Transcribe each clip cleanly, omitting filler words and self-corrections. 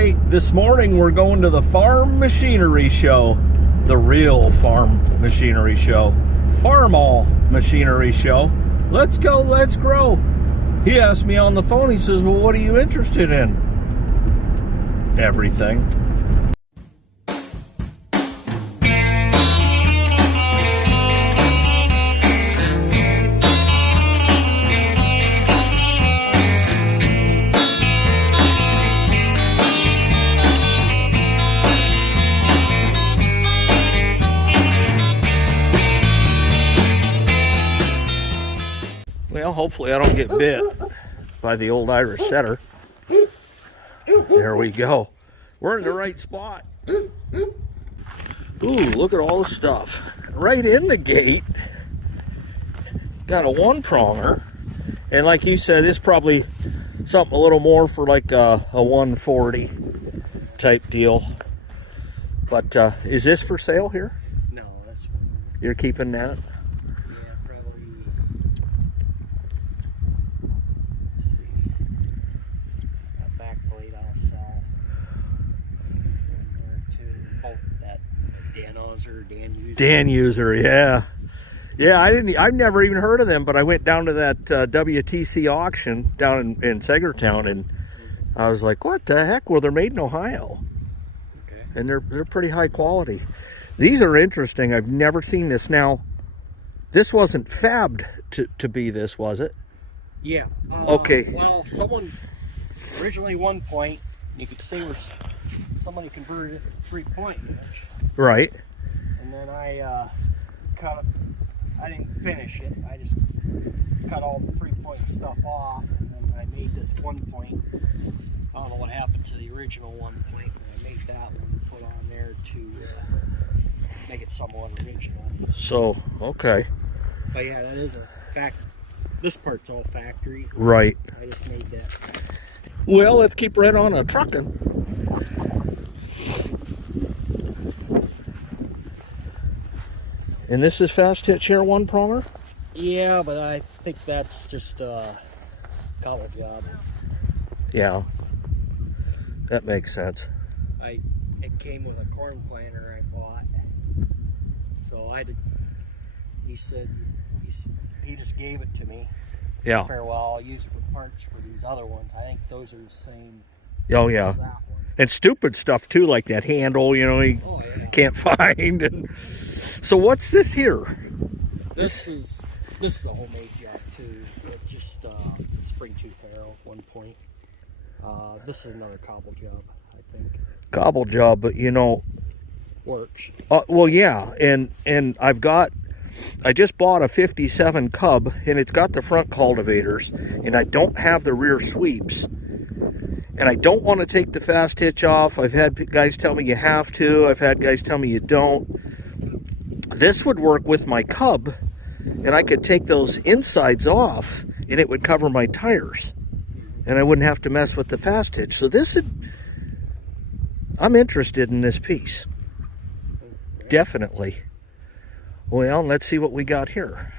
right, this morning we're going to the farm machinery show. The real farm machinery show. Farmall machinery show. Let's go, let's grow. He asked me on the phone, he says, well, what are you interested in? Everything. Well, hopefully I don't get bit by the old Irish setter. There we go. We're in the right spot. Ooh, look at all the stuff. Right in the gate. Got a one pronger. And like you said, it's probably something a little more for like a 140 type deal. But is this for sale here? No, that's... You're keeping that? Dan user, yeah. I've never even heard of them, but I went down to that WTC auction down in Sagertown, and I was like, what the heck? Well, they're made in Ohio. Okay. And they're pretty high quality. These are interesting. I've never seen this. Now, this wasn't fabbed to be this, was it? Yeah. Okay. Well, someone originally 1 point, you could see where somebody converted it to 3 point. Right. And then I cut it. I didn't finish it. I just cut all the 3 point stuff off, and then I made this 1 point. I don't know what happened to the original 1 point, and I made that one put on there to make it somewhat original. So, okay. But yeah, that is a fact. This part's all factory. Right. I just made that. Well, let's keep right on a trucking. And this is fast hitch here, one pronger? Yeah, but I think that's just a collar job. Yeah, that makes sense. It came with a corn planter I bought, so he said he just gave it to me. Yeah. Farewell. I'll use it for parts for these other ones. I think those are the same. Oh yeah. As that one. And stupid stuff too, like that handle, you know, you can't find. And so what's this here? This is a homemade job too. It just spring tooth harrow 1 point. This is another cobble job, I think. Cobble job, but you know, works. Well, yeah, and I just bought a 57 Cub, and it's got the front cultivators, and I don't have the rear sweeps. And I don't want to take the fast hitch off. I've had guys tell me you have to. I've had guys tell me you don't. This would work with my Cub, and I could take those insides off, and it would cover my tires. And I wouldn't have to mess with the fast hitch. So I'm interested in this piece. Definitely. Well, let's see what we got here.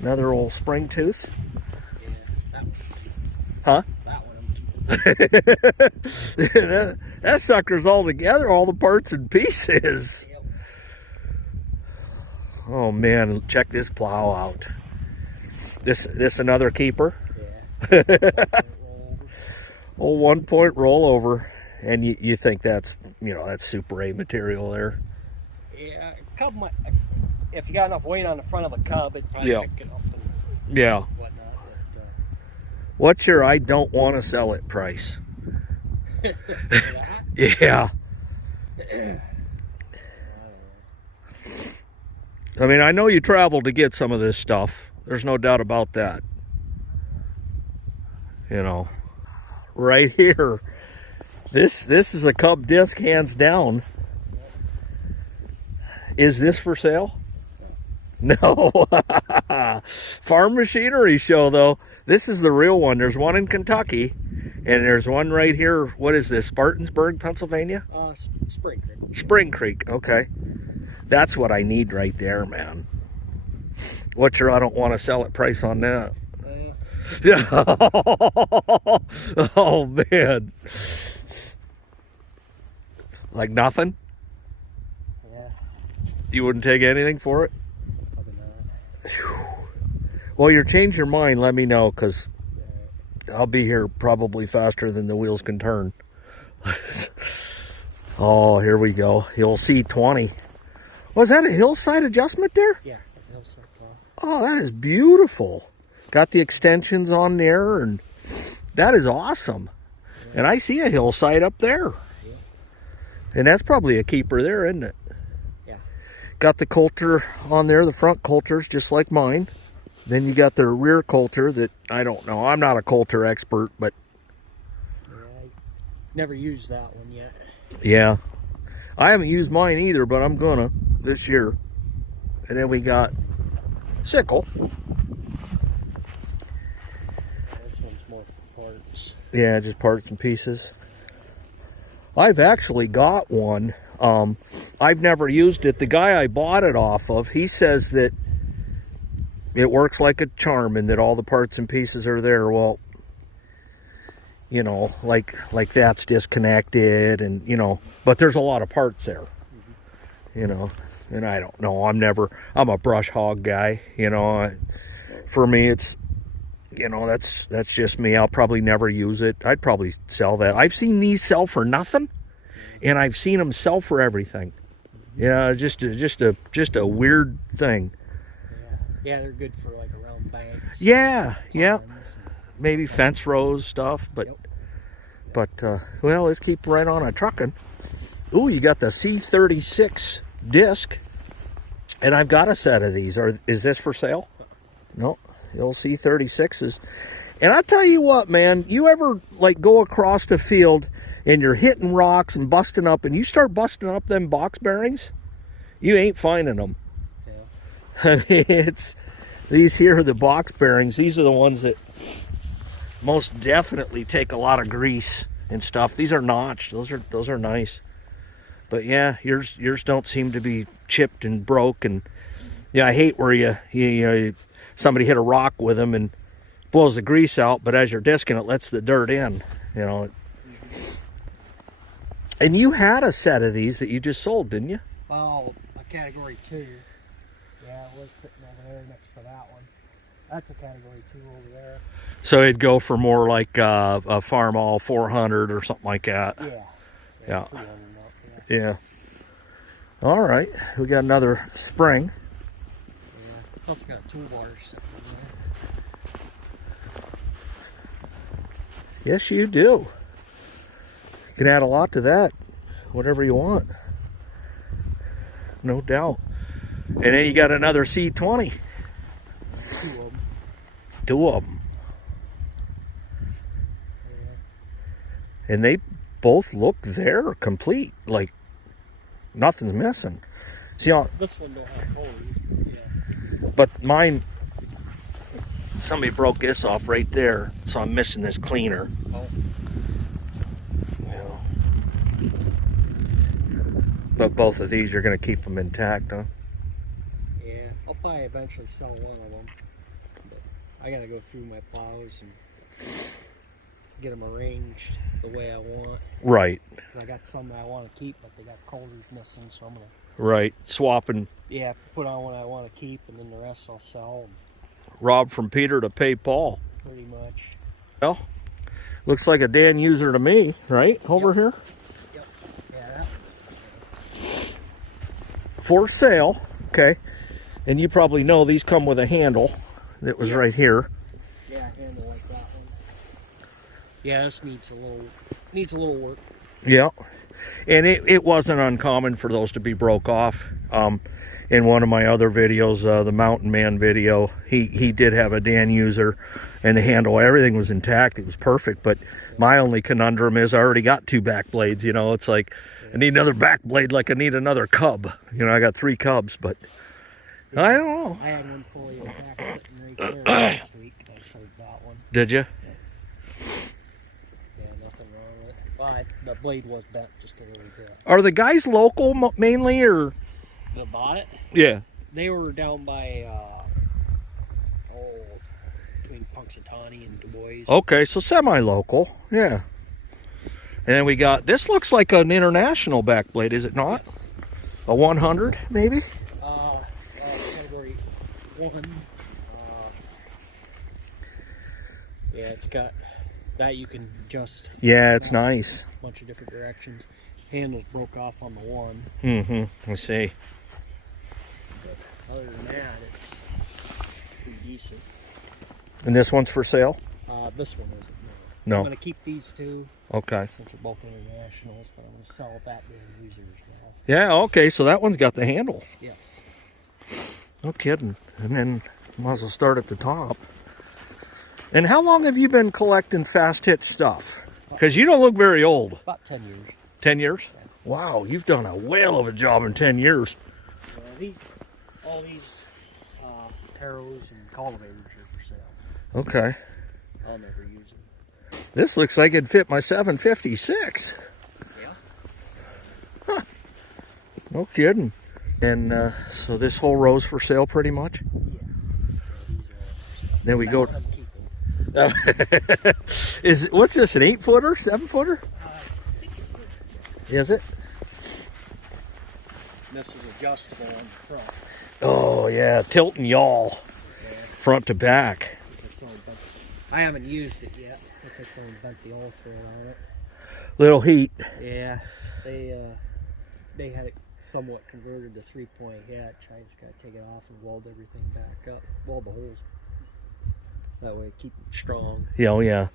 Another old spring tooth. Yeah, that one. Huh? That one. that sucker's all together, all the parts and pieces. Yep. Oh man, check this plow out. This another keeper. Yeah. Old 1 point rollover, and you think that's that's Super A material there. Yeah, Cub might. If you got enough weight on the front of a Cub, it'd probably pick it up and whatnot. But, what's your I don't want to sell it price? Yeah. I mean, I know you traveled to get some of this stuff. There's no doubt about that. You know, right here. This is a Cub disc, hands down. Is this for sale? No. Farm machinery show, though. This is the real one. There's one in Kentucky, and there's one right here. What is this? Spartansburg, Pennsylvania? Spring Creek. Spring Creek, okay. That's what I need right there, man. What's your I don't want to sell it price on that? Oh, man. Like nothing? Yeah. You wouldn't take anything for it? Probably not. Whew. Well, you change your mind, let me know, because I'll be here probably faster than the wheels can turn. Oh, here we go. You'll see 20. Was that a hillside adjustment there? Yeah, that's a hillside plow. Oh, that is beautiful. Got the extensions on there, and that is awesome. Yeah. And I see a hillside up there. Yeah. And that's probably a keeper there, isn't it? Yeah. Got the coulter on there, the front coulter's just like mine. Then you got the rear coulter that, I don't know. I'm not a coulter expert, but... Yeah, I never used that one yet. Yeah. I haven't used mine either, but I'm gonna this year. And then we got sickle. This one's more parts. Yeah, just parts and pieces. I've actually got one. I've never used it. The guy I bought it off of, he says that it works like a charm and that all the parts and pieces are there. Well, you know, like that's disconnected, and you know, but there's a lot of parts there. You know, and I don't know. I'm a brush hog guy. You know, for me, it's, you know, that's just me. I'll probably never use it. I'd probably sell that. I've seen these sell for nothing, and I've seen them sell for everything. Yeah, just a weird thing. Yeah, they're good for like around banks. Yeah, yeah. Maybe fence rows stuff, but well, let's keep right on trucking. Ooh, you got the C36 disc, and I've got a set of these. Is this for sale? No, the old C36s. And I tell you what, man, you ever like go across the field and you're hitting rocks and busting up, and you start busting up them box bearings, you ain't finding them. Yeah. I mean, it's these here are the box bearings. These are the ones that most definitely take a lot of grease and stuff. These are notched. Those are nice. But yeah, yours don't seem to be chipped and broke. And yeah, I hate where you somebody hit a rock with them and blows the grease out, but as you're disking it, lets the dirt in. You know. And you had a set of these that you just sold, didn't you? Oh, a category 2. Yeah, it was sitting over there next to that one. That's a category 2 over there. So it'd go for more like a Farmall 400 or something like that. Yeah. Yeah. All right. We got another spring. Yeah. Also got a toolbar sitting there. Yes, you do. You can add a lot to that. Whatever you want. No doubt. And then you got another C20. 2 of them. 2 of them. And they both look there complete, like nothing's missing. See, this one don't have holes. Yeah. But mine, somebody broke this off right there, so I'm missing this cleaner. Oh. Yeah. But both of these, you're going to keep them intact, huh? Yeah, I'll probably eventually sell one of them. But I got to go through my plows and get them arranged the way I want. Right. And I got some that I want to keep, but they got coulters missing, so I'm gonna. Right, swapping. Yeah, put on what I want to keep, and then the rest I'll sell. Rob from Peter to pay Paul. Pretty much. Well, looks like a Dan user to me, right? Over here. Yep. Yeah. For sale. Okay. And you probably know these come with a handle that was right here. Yeah, handle like that one. Yeah, this needs a little work. Yeah, and it wasn't uncommon for those to be broke off. In one of my other videos, the Mountain Man video, he did have a Dan user, and the handle, everything was intact. It was perfect. But my only conundrum is I already got 2 back blades. You know, it's like I need another back blade, like I need another cub. You know, I got 3 cubs, but I don't know. I had one fully intact sitting right there last week. I showed that one. Did you? Yeah, nothing wrong with it. But the blade was bent just a little bit. Are the guys local mainly, or? That bought it? Yeah. They were down by, between Punxsutawney and Du Bois. Okay, so semi-local, yeah. And then we got, this looks like an international back blade, is it not? A 100, maybe? Category 1. Yeah, it's got that you can adjust. Yeah, it's nice. A bunch of different directions. Handles broke off on the one. Mm-hmm. I see. But other than that, it's pretty decent. And this one's for sale? This one isn't. No. I'm going to keep these two. Okay. Since they're both internationals, but I'm going to sell that to the users now. Yeah, okay, so that one's got the handle. Yeah. No kidding. And then might as well start at the top. And how long have you been collecting fast hitch stuff? Because you don't look very old. About 10 years. 10 years? Yeah. Wow, you've done a whale of a job in 10 years. All these arrows and cultivators are for sale. Okay. I'll never use them. This looks like it'd fit my 756. Yeah. Huh. No kidding. And so this whole row's for sale pretty much? Yeah. Then we go... What's this, an 8-footer, 7-footer? Is it? This is adjustable on the front. Oh yeah, tilt and yaw, front to back. I haven't used it yet. Looks like someone bent the oil thread on it. Little heat. Yeah, they had it somewhat converted to 3-point hitch. I just gotta take it off and weld everything back up. Weld the holes. That way, keep it strong. Yeah, oh yeah.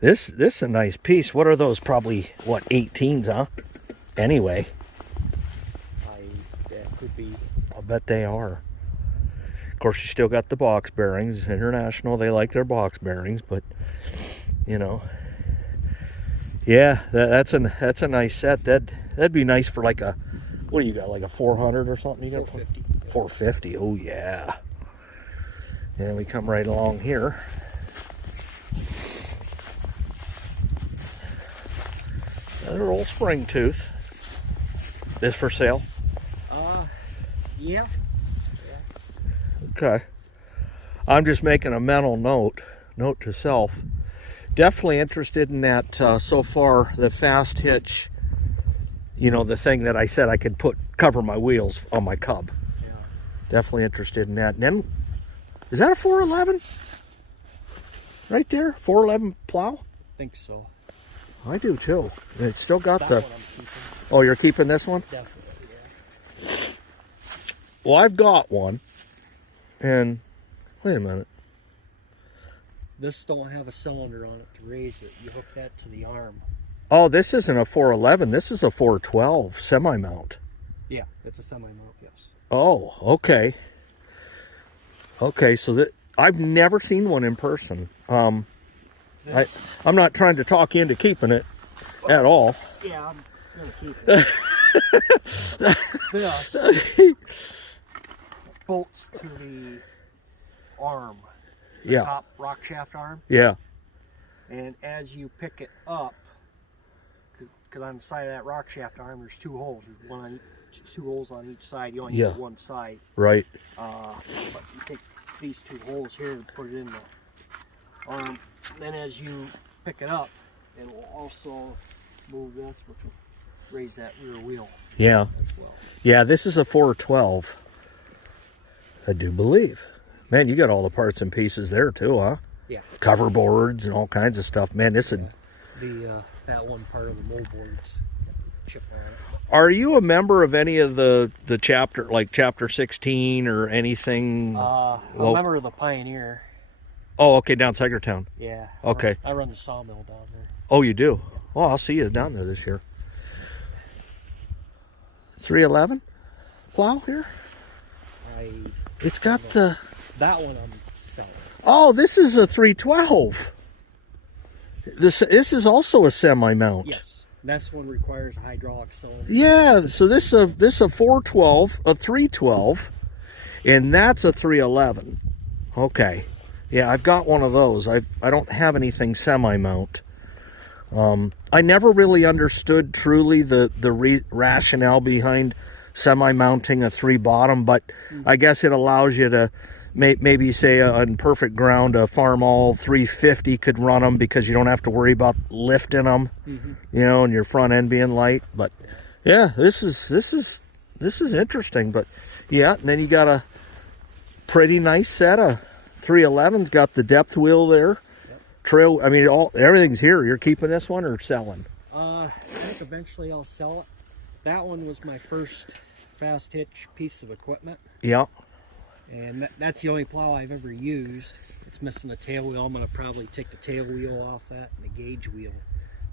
This is a nice piece. What are those? Probably what, 18s, huh? Anyway. Yeah, could be. I'll bet they are. Of course, you still got the box bearings. International, they like their box bearings, but you know, yeah, that's a nice set. That'd be nice for like a, what do you got, like a 400 or something? You got 450. 450. Oh yeah. And we come right along here. Another old spring tooth. This for sale? Yeah. Okay. I'm just making a mental note to self. Definitely interested in that so far, the fast hitch, you know, the thing that I said I could cover my wheels on my Cub. Yeah. Definitely interested in that. And then, is that a 411? Right there? 411 plow? I think so. I do too. And it's still got That the... one I'm keeping. Oh, you're keeping this one? Definitely, yeah. Well, I've got one. And, wait a minute. This don't have a cylinder on it to raise it. You hook that to the arm. Oh, this isn't a 411. This is a 412 semi-mount. Yeah, it's a semi-mount, yes. Oh, okay. Okay, so I've never seen one in person. I'm not trying to talk you into keeping it at all. Yeah, I'm gonna keep it. This bolts to the arm. The Yeah. top rock shaft arm. Yeah. And as you pick it up, because on the side of that rock shaft arm, there's two holes. There's two holes on each side. You only Yeah. need one side. Right. But you take these two holes here and put it in the arm. Then as you pick it up, it will also move this, which will raise that rear wheel Yeah. as well. Yeah, this is a 412. I do believe. Man, you got all the parts and pieces there too, huh? Yeah. Cover boards and all kinds of stuff. Man, this would... That one part of the moldboard's chip on it. Are you a member of any of the chapter, like chapter 16 or anything? I'm a member of the Pioneer. Oh, okay, down Tigertown. Yeah. Okay. I run the sawmill down there. Oh, you do? Oh, I'll see you down there this year. 311 plow here? It's got the... That one I'm selling. Oh, this is a 312. This is also a semi-mount. Yes. This one requires a hydraulic cylinder. Yeah, so this is a 412, a 312, and that's a 311. Okay. Yeah, I've got one of those. I don't have anything semi-mount. I never really understood truly the rationale behind semi-mounting a 3-bottom, but I guess it allows you to maybe say on perfect ground, a Farmall 350 could run them because you don't have to worry about lifting them, you know, and your front end being light. But yeah, this is interesting. But yeah, and then you got a pretty nice set of 311's. Got the depth wheel there. Trail. I mean, everything's here. You're keeping this one or selling? I think eventually I'll sell it. That one was my first fast hitch piece of equipment. Yeah. And that's the only plow I've ever used. It's missing a tail wheel. I'm going to probably take the tail wheel off that and the gauge wheel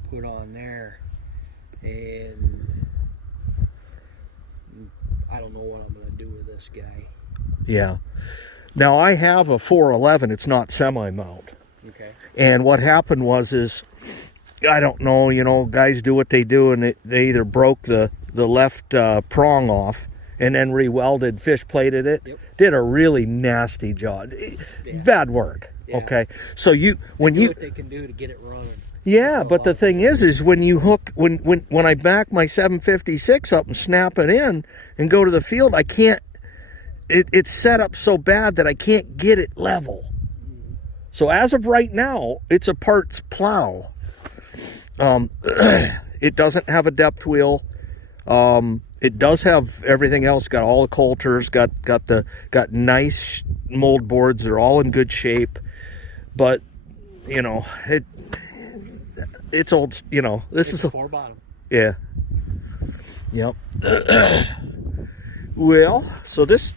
put on there. And I don't know what I'm going to do with this guy. Yeah. Now I have a 411. It's not semi-mount. Okay. And what happened is I don't know, you know, guys do what they do, and they either broke the left prong off and then re-welded, fish plated it. Yep. Did a really nasty job. Yeah. Bad work. Yeah. Okay. So when do you what they can do to get it running. yeah, but the thing is when you hook when I back my 756 up and snap it in and go to the field, I can't. It's set up so bad that I can't get it level. So as of right now, it's a parts plow. It doesn't have a depth wheel. It does have everything else. Got all the coulters. Got nice mold boards. They're all in good shape. But you know it's old. You know this is a 4-bottom. Yeah. Yep. Well, so this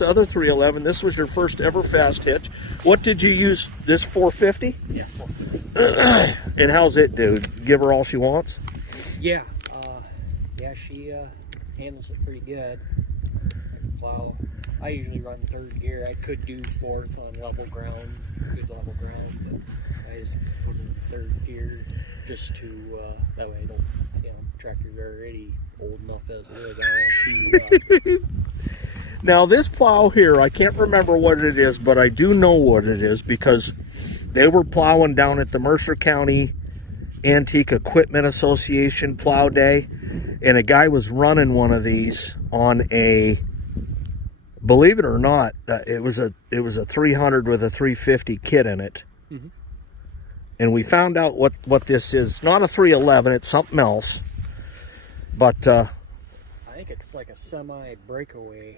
other 311. This was your first ever fast hitch. What did you use? This 450? Yeah, 450. And how's it do? Give her all she wants? Yeah. She handles it pretty good. Plow. I usually run 3rd gear. I could do 4th on level ground, good level ground, but I just put in 3rd gear just to that way I don't, you know, tractor's already old enough as it is. I don't want to beat it up. Now this plow here, I can't remember what it is, but I do know what it is because they were plowing down at the Mercer County Antique Equipment Association plow day, and a guy was running one of these on a, believe it or not, it was a 300 with a 350 kit in it. And we found out what this is. Not a 311, it's something else. But I think it's like a semi breakaway.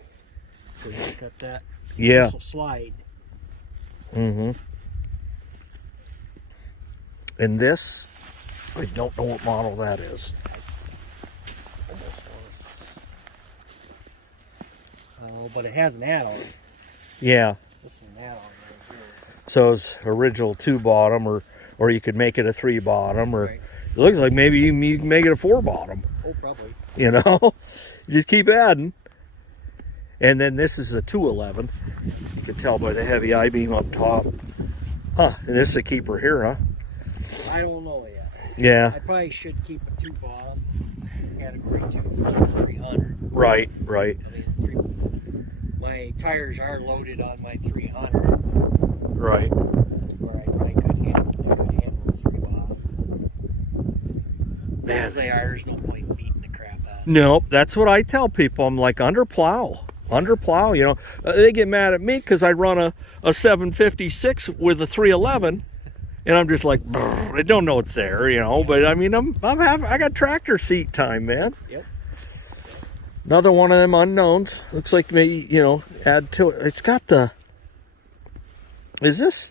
So you look at that. Yeah. Slide. And this, I don't know what model that is. But it has an add-on. Yeah. This is an add-on right here. So it's original 2-bottom, or you could make it a 3-bottom, or Right. it looks like maybe you can make it a 4-bottom. Oh, probably. You know, just keep adding. And then this is a 211. You can tell by the heavy I-beam up top. Huh? And this is a keeper here, huh? I don't know yet. Yeah. I probably should keep a 2-bottom category 2 for the 300. Right. I mean, my tires are loaded on my 300. Right. Where I probably could handle a 3-bottom. Man. As they are, there's no point beating the crap out of it. Nope. That's what I tell people. I'm like, under plow. You know, they get mad at me because I run a 756 with a 311. And I'm just like, I don't know it's there, you know. But I mean, I got tractor seat time, man. Yep. Another one of them unknowns. Looks like maybe, you know, add to it. It's got the. Is this?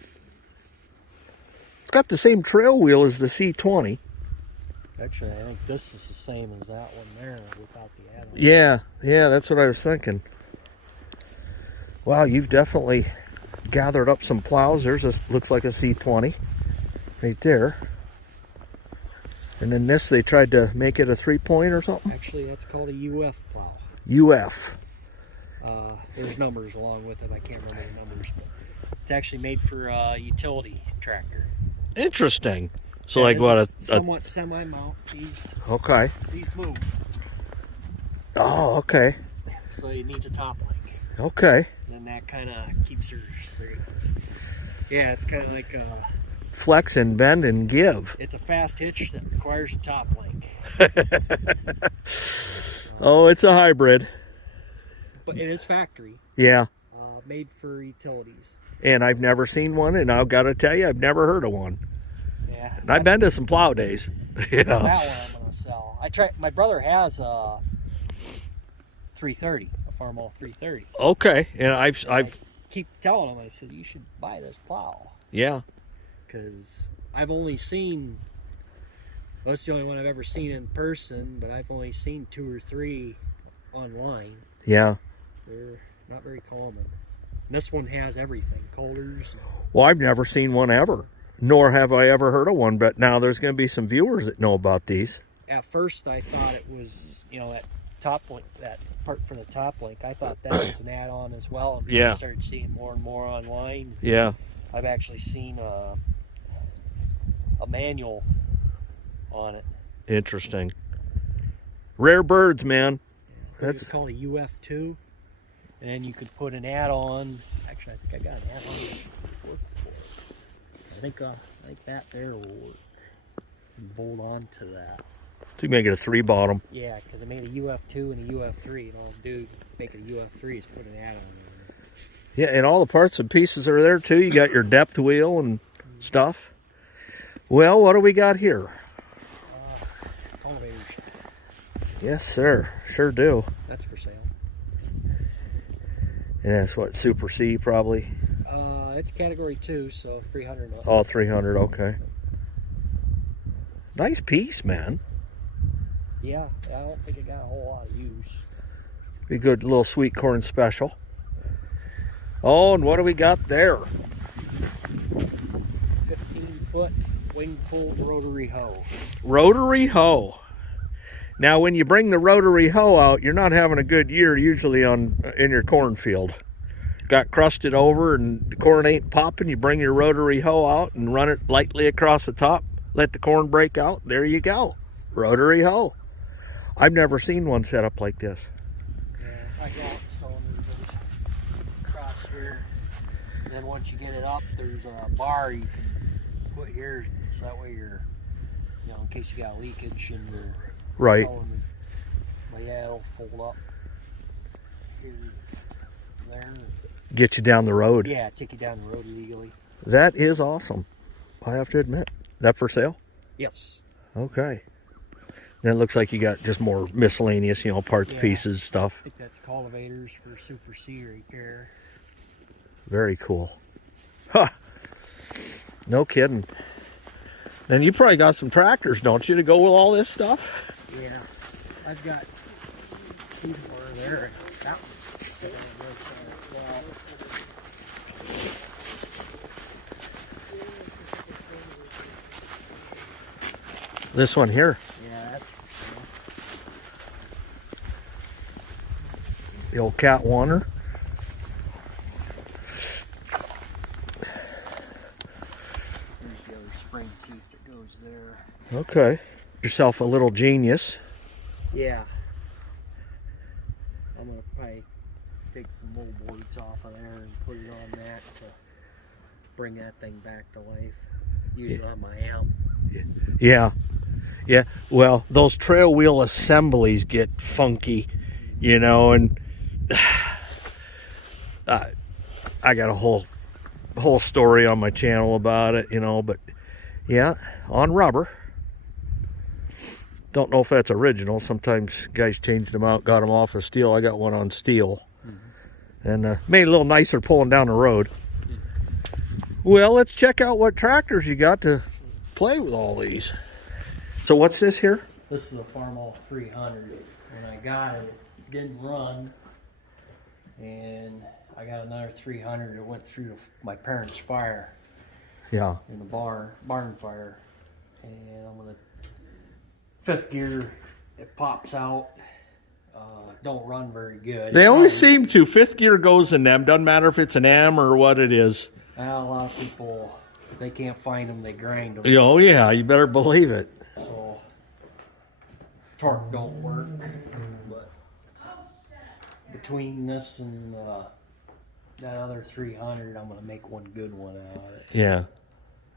It's got the same trail wheel as the C20. Actually, I think this is the same as that one there without the add-on. Yeah, that's what I was thinking. Wow, you've definitely gathered up some plows. There's a, looks like a C20 right there. And then this, they tried to make it a 3-point or something? Actually, that's called a UF plow. UF. There's numbers along with it. I can't remember the numbers, but it's actually made for a utility tractor. Interesting. So Yeah, like what a somewhat semi-mount. okay. These move. Oh, okay. So it needs a top link. Okay. And then that kind of keeps her straight. Yeah, it's kind of like Flex and bend and give. it's a fast hitch that requires a top link. Oh, it's a hybrid. But it is factory. Yeah. made for utilities. And I've never seen one, and I've got to tell you, I've never heard of one. Yeah. And I've been to some plow days. Yeah. That one I'm gonna sell. My brother has a 330, a Farmall 330. Okay, and I've I keep telling him, I said, you should buy this plow. Yeah. Because I've only seen, well, it's the only one I've ever seen in person, but I've only seen 2 or 3 online. Yeah. They're not very common. And this one has everything, colders. Well, I've never seen one ever, nor have I ever heard of one, but now there's going to be some viewers that know about these. At first, I thought it was, that top link, that part for the top link. I thought that was an add-on as well. And Yeah. I started seeing more and more online. Yeah. I've actually seen a manual on it. Interesting. Rare birds, man. It's called a UF2, and then you could put an add-on. Actually, I think I got an add-on that worked for it. I think that there will work. Bolt on to that. To make it a 3-bottom. Yeah, because I made a UF2 and a UF3, and all I'm doing to make it a UF3 is put an add-on in there. Yeah, and all the parts and pieces are there too. You got your depth wheel and stuff. Well, what do we got here? Elevators. Yes, sir. Sure do. That's for sale. And that's what, Super C probably? It's category 2, so 300 up. Oh, 300, okay. Nice piece, man. Yeah, I don't think it got a whole lot of use. Be good little sweet corn special. Oh, and what do we got there? 15-foot wing-pulled rotary hoe. Rotary hoe. Now, when you bring the rotary hoe out, you're not having a good year usually in your cornfield. Got crusted over and the corn ain't popping. You bring your rotary hoe out and run it lightly across the top. Let the corn break out. There you go. Rotary hoe. I've never seen one set up like this. Yeah, I got cylinders across here. And then once you get it up, there's a bar you can put here, so that way you're, in case you got leakage in your Right. cylinder. But yeah, it'll fold up here, there. Get you down the road. Yeah, take you down the road legally. That is awesome. I have to admit. That for sale? Yes. Okay. And it looks like you got just more miscellaneous, parts, Yeah. pieces, stuff. I think that's cultivators for Super C right there. Very cool. Huh. No kidding. And you probably got some tractors, don't you, to go with all this stuff? Yeah. I've got 2 more there. That one's sitting on the other side as well. This one here. Yeah, that's The old Cat Warner. there's the other spring tooth that goes there. Okay. Yourself a little genius. Yeah. I'm gonna probably take some mold boards off of there and put it on that to bring that thing back to life. Use it on my amp. Yeah. Yeah. Well, those trail wheel assemblies get funky, and I got a whole story on my channel about it, but yeah, on rubber. Don't know if that's original. Sometimes guys changed them out, got them off of steel. I got one on steel. And made it a little nicer pulling down the road. Well, let's check out what tractors you got to play with all these. So what's this here? This is a Farmall 300. When I got it, it didn't run. And I got another 300 that went through my parents' fire Yeah. in the barn fire. And I'm gonna 5th gear, it pops out. Don't run very good. They always seem to. 5th gear goes in them. Doesn't matter if it's an M or what it is. Well, a lot of people, if they can't find them, they grind them. Oh yeah, you better believe it. So torque don't work. But between this and that other 300, I'm gonna make one good one out of it. Yeah.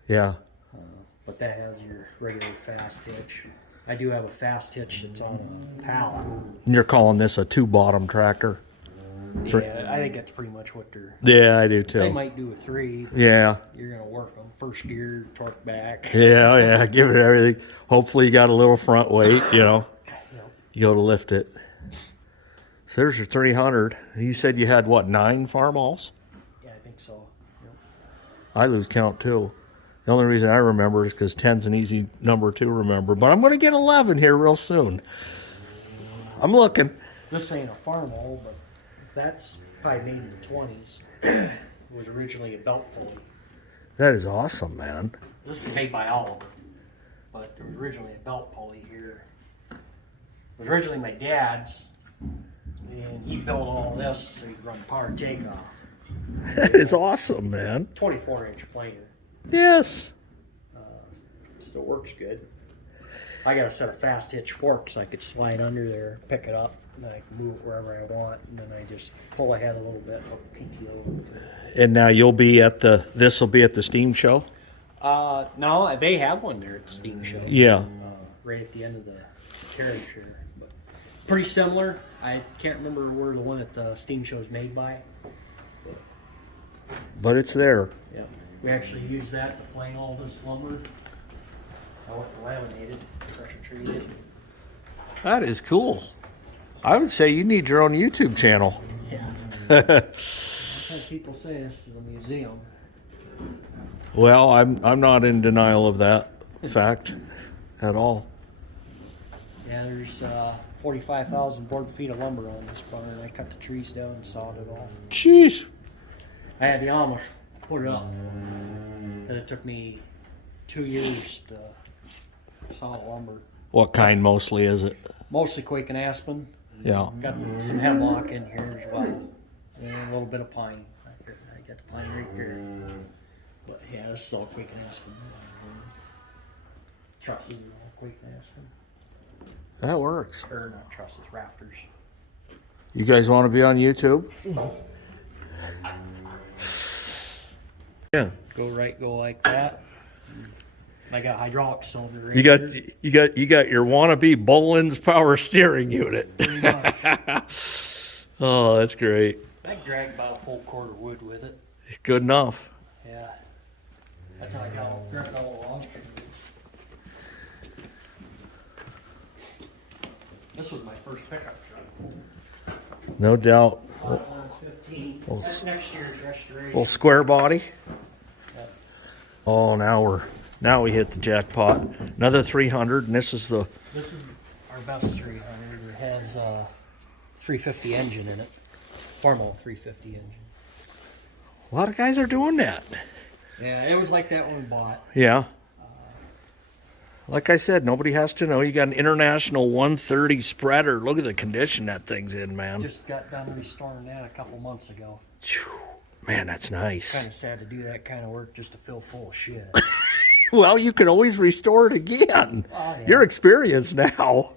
Yeah. But that has your regular fast hitch. I do have a fast hitch that's on a plow. And you're calling this a 2-bottom tractor? Yeah, I think that's pretty much what they're. Yeah, I do too. They might do a 3. Yeah. You're gonna work them first gear, torque back. Yeah, give it everything. Hopefully you got a little front weight, you know. Yep. You go to lift it. So there's your 300. You said you had, what, 9 Farmalls? Yeah, I think so. Yep. I lose count too. The only reason I remember is because 10's an easy number to remember. But I'm going to get 11 here real soon. I'm looking. This ain't a Farmall, but that's probably made in the 20s. It was originally a belt pulley. That is awesome, man. This is made by all of them, but there was originally a belt pulley here. It was originally my dad's, and he built all this so he could run power takeoff. That is awesome, man. 24-inch planer. Yes. Still works good. I got a set of fast hitch forks I could slide under there, pick it up, and then I can move it wherever I want, and then I just pull ahead a little bit, hook PTO. And now you'll be at this will be at the steam show? No, they have one there at the steam show. Yeah. Right at the end of the carriage here. But pretty similar. I can't remember where the one at the steam show is made by. But it's there. Yeah. We actually use that to plane all this lumber. I want it laminated, pressure treated. That is cool. I would say you need your own YouTube channel. Yeah. I've had people say this is a museum. Well, I'm not in denial of that fact at all. Yeah, there's 45,000 board feet of lumber on this barn. I cut the trees down and sawed it all. Jeez. I had to almost put it up. And it took me 2 years to saw the lumber. What kind mostly is it? Mostly quake and aspen. Yeah. Got some hemlock in here as well. And a little bit of pine. I got the pine right here. But yeah, this is all quake and aspen. Trusses are all quake and aspen. That works. Or not trusses, rafters. You guys want to be on YouTube? Yeah. Go right, go like that. I got hydraulic cylinder right You got here. you got your wannabe Boland's power steering unit. Pretty much. Oh, that's great. I dragged about a full quarter wood with it. Good enough. Yeah. That's how I got all along. This was my first pickup truck. No doubt. I was 15. That's next year's restoration. Little square body. Yep. Oh, now we hit the jackpot. Another 300, and this is our best 300. It has a 350 engine in it. Farmall 350 engine. A lot of guys are doing that. Yeah, it was like that when we bought. Yeah. Like I said, nobody has to know. You got an International 130 spreader. Look at the condition that thing's in, man. Just got done restoring that a couple months ago. Man, that's nice. Kind of sad to do that kind of work just to fill full of shit. Well, you can always restore it again. Oh, yeah. You're experienced now.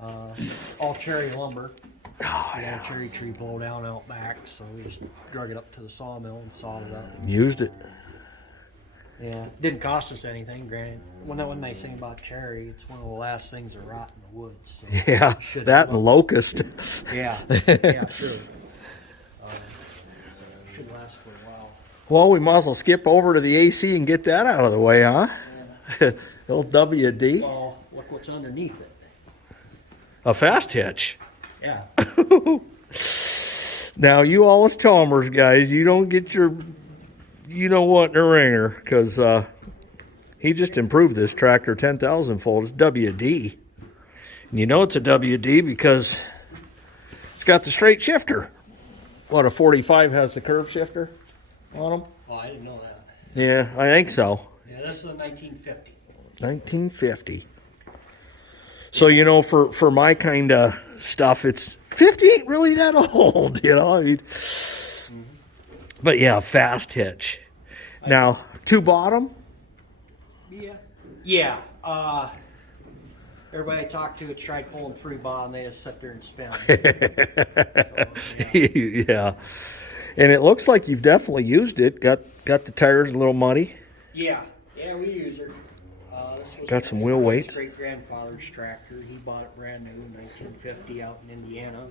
All cherry lumber. Oh, We yeah. had a cherry tree blow down out back, so we just drug it up to the sawmill and sawed it up. Used it. Yeah, didn't cost us anything, granted. One nice thing about cherry, it's one of the last things that rot in the woods. So Yeah, should that and locust. Yeah, yeah, true. Should last for a while. Well, we might as well skip over to the AC and get that out of the way, huh? Yeah. Old WD. Well, look what's underneath it. A fast hitch. Yeah. Now, you Allis-Chalmers guys, you don't get your, you know what, in a ringer, because he just improved this tractor 10,000 fold. It's WD. And you know it's a WD because it's got the straight shifter. What, a 45 has the curve shifter on them? Oh, I didn't know that. Yeah, I think so. Yeah, this is a 1950. 1950. So, you know, for my kind of stuff, 50 ain't really that old, you know. I mean, but yeah, fast hitch. Now, 2 bottom. Yeah. Yeah. Everybody I talked to has tried pulling 3 bottom. They just sit there and spin. So, yeah. Yeah. And it looks like you've definitely used it. Got the tires a little muddy. Yeah. Yeah, we use her. This was Got some wheel weight. Great grandfather's tractor. He bought it brand new in 1950 out in Indiana.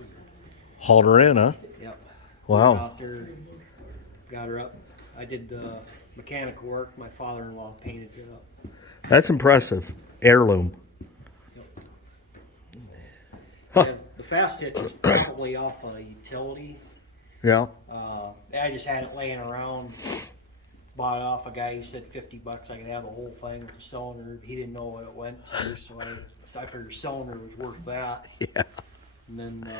Hauled her in, huh? Yep. Wow. Went out there, got her up. I did the mechanical work. My father-in-law painted it up. That's impressive. Heirloom. Huh. And the fast hitch is probably off a utility. Yeah. I just had it laying around. Bought it off a guy. He said $50. I could have the whole thing with the cylinder. He didn't know what it went to, so I figured the cylinder was worth that. Yeah. And then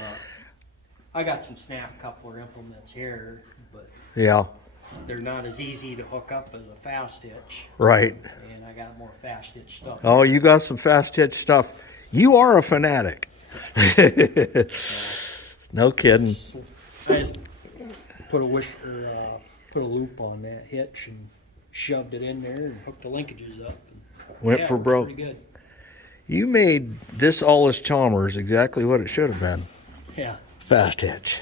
I got some snap coupler implements here, but Yeah. they're not as easy to hook up as a fast hitch. Right. And I got more fast hitch stuff. Oh, you got some fast hitch stuff. You are a fanatic. No kidding. I just put a loop on that hitch and shoved it in there and hooked the linkages up. Went for broke. Pretty good. You made this Allis-Chalmers exactly what it should have been. Yeah. Fast hitch.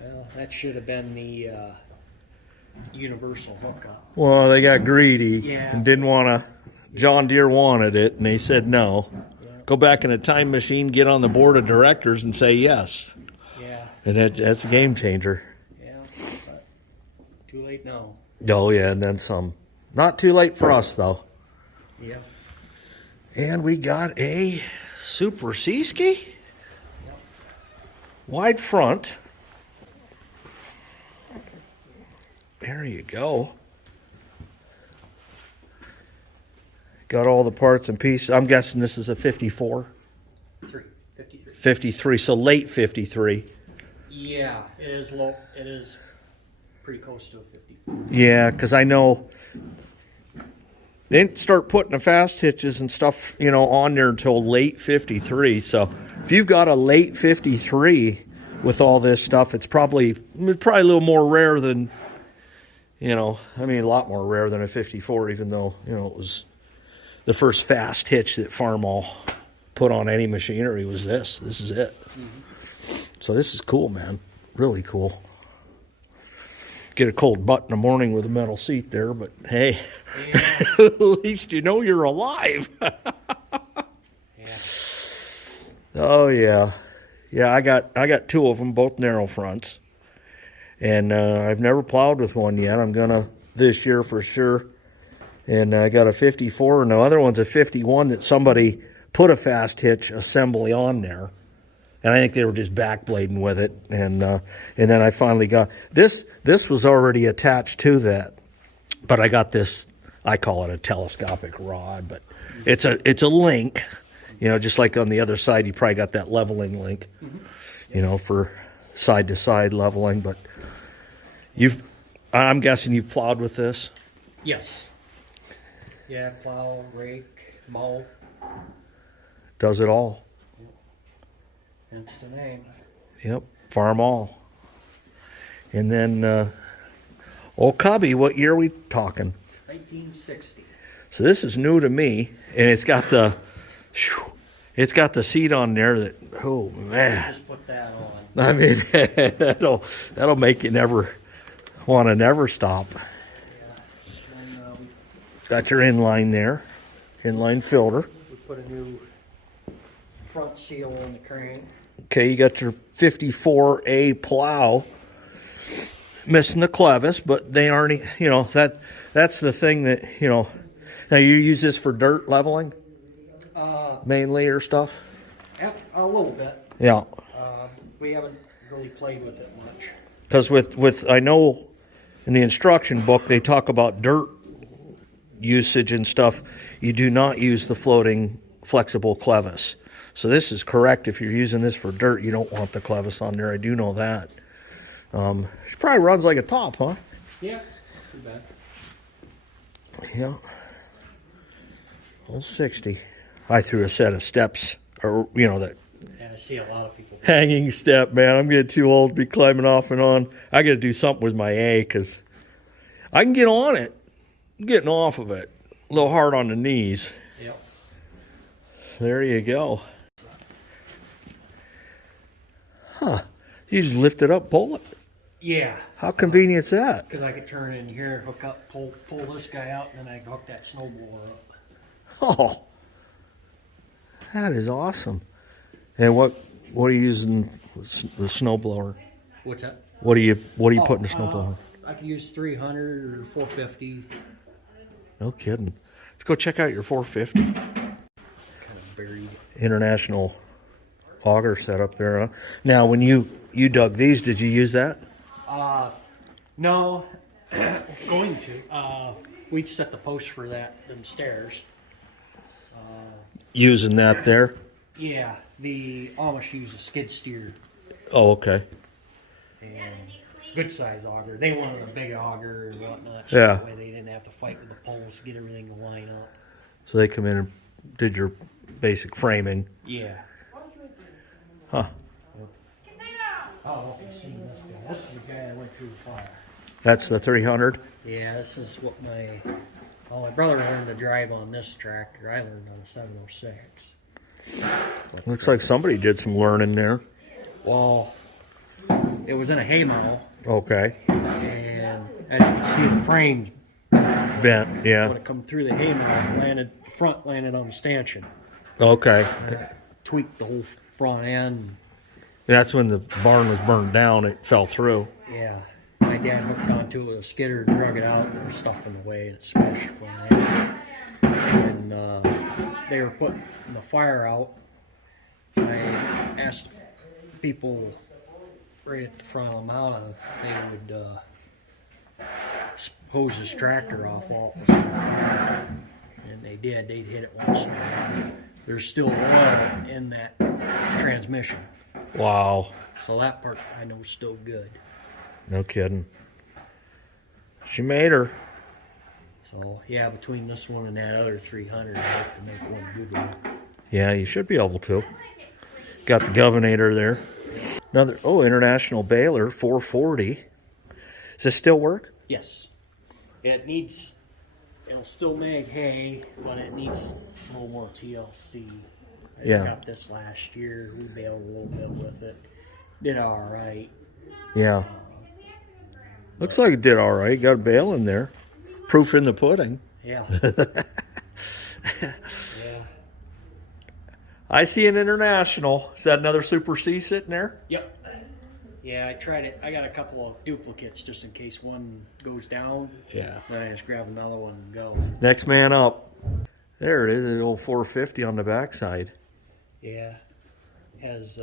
Well, that should have been the universal hookup. Well, they got greedy Yeah. and didn't want to. John Deere wanted it, and they said no. Yeah. Go back in a time machine, get on the board of directors, and say yes. Yeah. And that's a game changer. Yeah. But too late now. Oh, yeah, and then some. Not too late for us, though. Yeah. And we got a Super C-Ski. Wide front. There you go. Got all the parts and pieces. I'm guessing this is a 54? 53. 53, so late 53. Yeah, it is low. It is pretty close to a 50. Yeah, because I know they didn't start putting the fast hitches and stuff, on there until late 53. So if you've got a late 53 with all this stuff, it's probably a little more rare than, a lot more rare than a 54, even though, it was the first fast hitch that Farmall put on any machinery was this. This is it. Mm-hmm. So this is cool, man. Really cool. Get a cold butt in the morning with a metal seat there, but hey, Yeah. at least you know you're alive. Yeah. Oh yeah, yeah. I got two of them, both narrow fronts, and I've never plowed with one yet. I'm gonna this year for sure. And I got a 54, and the other one's a 51 that somebody put a fast hitch assembly on there. And I think they were just backblading with it, and then I finally got this. This was already attached to that, but I got this. I call it a telescopic rod, but it's a link, just like on the other side. You probably got that leveling link, for side to side leveling. But I'm guessing you've plowed with this. Yes. Yeah, plow, rake, mow. Does it all. Hence the name. Yep, Farmall. And then, old Cubby, what year are we talking? 1960. So this is new to me, and it's got the seat on there that, oh man. Just put that on. I mean, that'll make you never want to never stop. Yeah. And, Got your inline there, inline filter. we put a new front seal on the crane. Okay, you got your 54A plow. Missing the clevis, but they aren't, that's the thing that, Now you use this for dirt leveling? Mainly or stuff? Yeah, a little bit. Yeah. We haven't really played with it much. Because with I know in the instruction book they talk about dirt usage and stuff. You do not use the floating flexible clevis. So this is correct. If you're using this for dirt, you don't want the clevis on there. I do know that. It probably runs like a top, huh? Yeah, too bad. Yeah. Old 60. I threw a set of steps, or that And I see a lot of people. hanging step, man. I'm getting too old to be climbing off and on. I got to do something with my A, because I can get on it. I'm getting off of it. A little hard on the knees. Yep. There you go. Huh. You just lift it up, pull it. Yeah. How convenient is that? Because I could turn in here, hook up, pull this guy out, and then I can hook that snowblower up. Oh, that is awesome. And what are you using the snowblower? What's that? What do you put in a snowblower? I could use 300 or 450. No kidding. Let's go check out your 450. Kind of buried. International auger setup there. Huh? Now, when you dug these, did you use that? No, going to. We set the post for them stairs. Using that there? Yeah, the Amish use a skid steer. Oh, okay. And good size auger. They wanted a big auger and whatnot. So Yeah. that way they didn't have to fight with the poles to get everything to line up. So they come in and did your basic framing. Yeah. Huh. I don't know if you've seen this guy. This is the guy that went through the fire. That's the 300? Yeah, this is what my brother learned to drive on this tractor. I learned on a 706. Looks like somebody did some learning there. Well, it was in a haymow, Okay. and as you can see, the frame, Bent, yeah. when it come through the haymow, the front landed on the stanchion. Okay. Tweaked the whole front end. That's when the barn was burned down, it fell through. Yeah. My dad hooked onto it with a skidder, drug it out, and there was stuff in the way, and it smashed the front end. And they were putting the fire out. I asked people right at the front of the mountain if they would hose this tractor off while it was on fire. And they did. They'd hit it once. There's still oil in that transmission. Wow. So that part I know is still good. No kidding. She made her. So yeah, between this one and that other 300, I hope to make one good one. Yeah, you should be able to. Got the governor there. Another, international baler, 440. Does this still work? Yes. It'll still make hay, but it needs a little more TLC. I just got this last year. We baled a little bit with it. Did all right. Yeah. Looks like it did all right. Got a bale in there. Proof in the pudding. Yeah. Yeah. I see an international. Is that another Super C sitting there? Yep. Yeah, I tried it. I got a couple of duplicates just in case one goes down. Yeah. Then I just grab another one and go. Next man up. There it is, an old 450 on the backside. Yeah. Has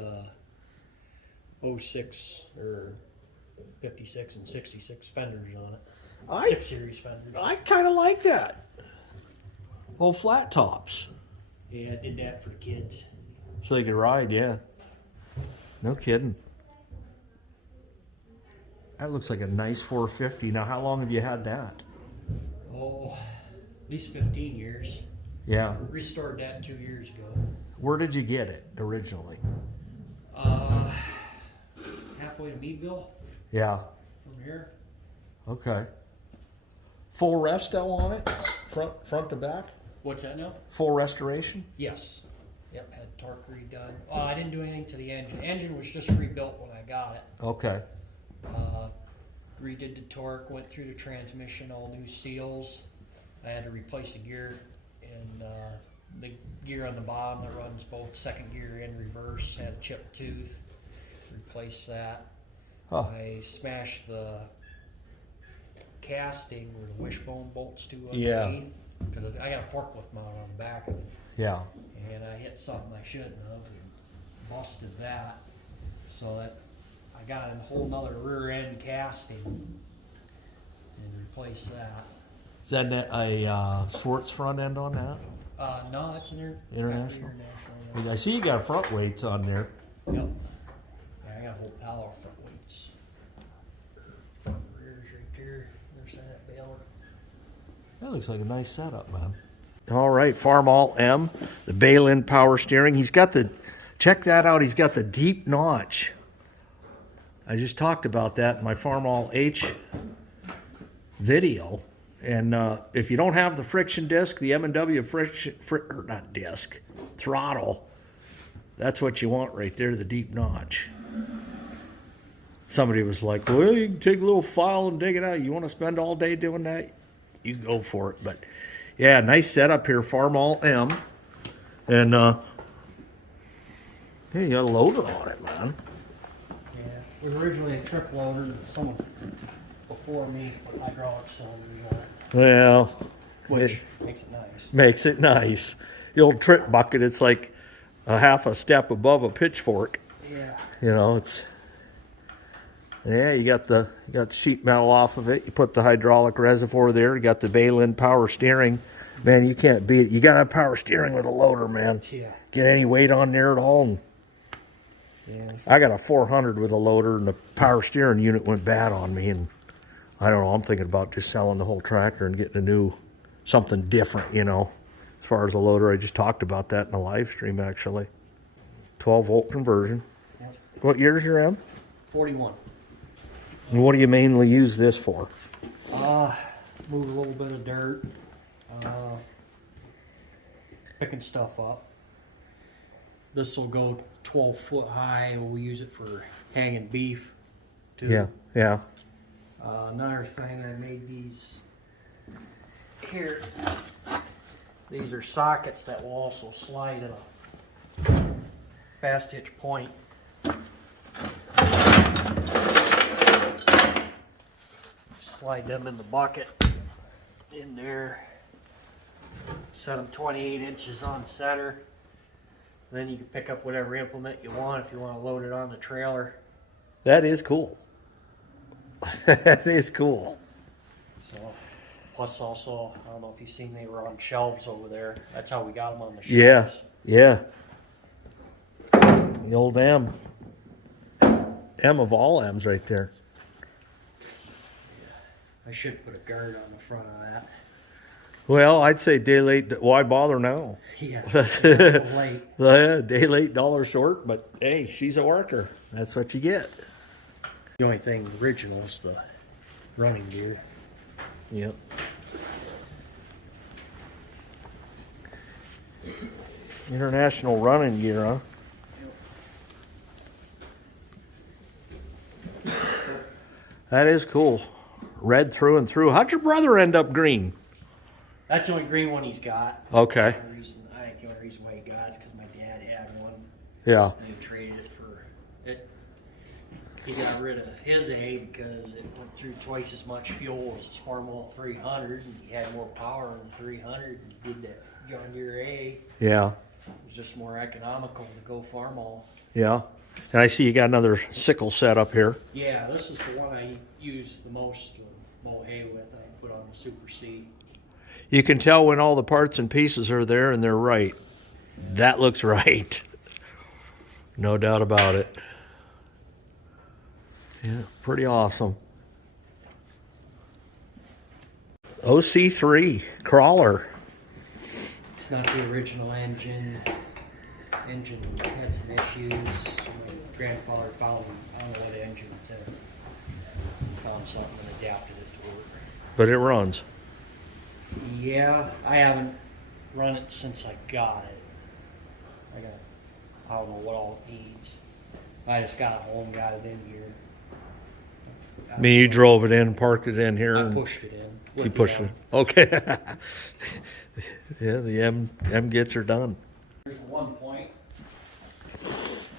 06 or 56 and 66 fenders on it. 6 series fenders. I kind of like that. Old flat tops. Yeah, I did that for the kids. So they could ride, yeah. No kidding. That looks like a nice 450. Now, how long have you had that? Oh, at least 15 years. Yeah. Restored that 2 years ago. Where did you get it originally? Halfway to Meadville Yeah. from here. Okay. Full resto on it? Front to back? What's that now? Full restoration? Yes. Yep, had torque redone. I didn't do anything to the engine. Engine was just rebuilt when I got it. Okay. Redid the torque, went through the transmission, all new seals. I had to replace the gear and the gear on the bottom that runs both second gear and reverse had a chipped tooth. Replaced that. Huh. I smashed the casting where the wishbone bolts to Yeah. underneath because I got a forklift mount on the back of it. Yeah. And I hit something I shouldn't have and busted that. So that I got a whole nother rear end casting and replaced that. Is that a Swartz front end on that? No, that's an International? international. I see you got front weights on there. Yep. Yeah, I got a whole pile of front weights. Front rears right there. There's that baler. That looks like a nice setup, man. All right, Farmall M, the Bail-In power steering. He's got the, check that out, he's got the deep notch. I just talked about that in my Farmall H video. And if you don't have the friction disc, the M&W throttle, that's what you want right there, the deep notch. Somebody was like, well, you can take a little file and dig it out. You want to spend all day doing that? You can go for it. But yeah, nice setup here, Farmall M. And yeah, you got a loader on it, man. Yeah. was originally a trip loader. Someone before me put hydraulic cylinders on it, Well, which makes it nice. makes it nice. The old trip bucket, it's like a half a step above a pitchfork. Yeah. You know, it's, yeah, you got the sheet metal off of it. You put the hydraulic reservoir there. You got the Baylin power steering. Man, you can't beat it. You got to have power steering with a loader, man. Yeah. Get any weight on there at all. And Yeah. I got a 400 with a loader, and the power steering unit went bad on me. And I don't know, I'm thinking about just selling the whole tractor and getting a new, something different, you know. As far as the loader, I just talked about that in a live stream, actually. 12-volt conversion. Yep. What year is your M? 41. And what do you mainly use this for? Move a little bit of dirt, picking stuff up. This will go 12 foot high. We'll use it for hanging beef too. Yeah, yeah. Another thing, I made these here. These are sockets that will also slide in a fast hitch point. Slide them in the bucket in there. Set them 28 inches on center. Then you can pick up whatever implement you want if you want to load it on the trailer. That is cool. That is cool. So, plus also, I don't know if you've seen, they were on shelves over there. That's how we got them on the shelves. Yeah, yeah. The old M. M of all M's right there. I should put a guard on the front of that. Well, I'd say day late, why bother now? Yeah, it's a little late. Yeah, day late, dollar short, but hey, she's a worker. That's what you get. The only thing original is the running gear. Yep. International running gear, huh? That is cool. Red through and through. How'd your brother end up green? That's the only green one he's got. Okay. I think the only reason why he got it is because my dad had one. Yeah. And he traded it for it. He got rid of his A because it went through twice as much fuel as his Farmall 300, and he had more power than 300. And he did that John Deere A. Yeah. It was just more economical to go Farmall. Yeah. And I see you got another sickle set up here. Yeah, this is the one I use the most to mow hay with. I put on the Super C. You can tell when all the parts and pieces are there and they're right. That looks right. No doubt about it. Yeah, pretty awesome. OC3 crawler. It's not the original engine. Engine had some issues. My grandfather found, I don't know what engine it's in. Found something and adapted it to work. But it runs. Yeah, I haven't run it since I got it. I don't know what all it needs. I just got it home, got it in here. I mean, you drove it in, parked it in here. I and pushed it in. You pushed it. Okay. Yeah, the M gets her done. Here's 1 point. This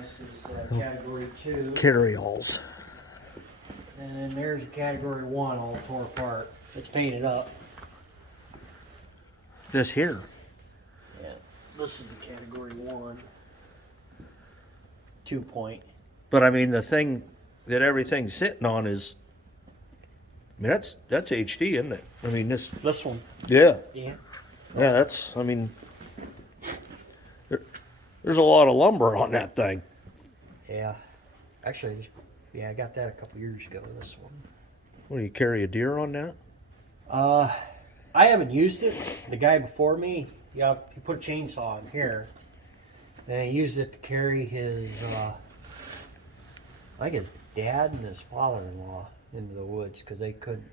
is category 2. Carryalls. And then there's a category 1 all tore apart. It's painted up. This here. Yeah. This is the category 1. 2 point. But I mean, the thing that everything's sitting on is, I mean, that's HD, isn't it? I mean, this one. Yeah. Yeah. Yeah, that's, I mean, there's a lot of lumber on that thing. Yeah. Actually, yeah, I got that a couple years ago, this one. What, do you carry a deer on that? I haven't used it. The guy before me, yeah, he put a chainsaw in here. And he used it to carry his, I think his dad and his father-in-law into the woods because they couldn't,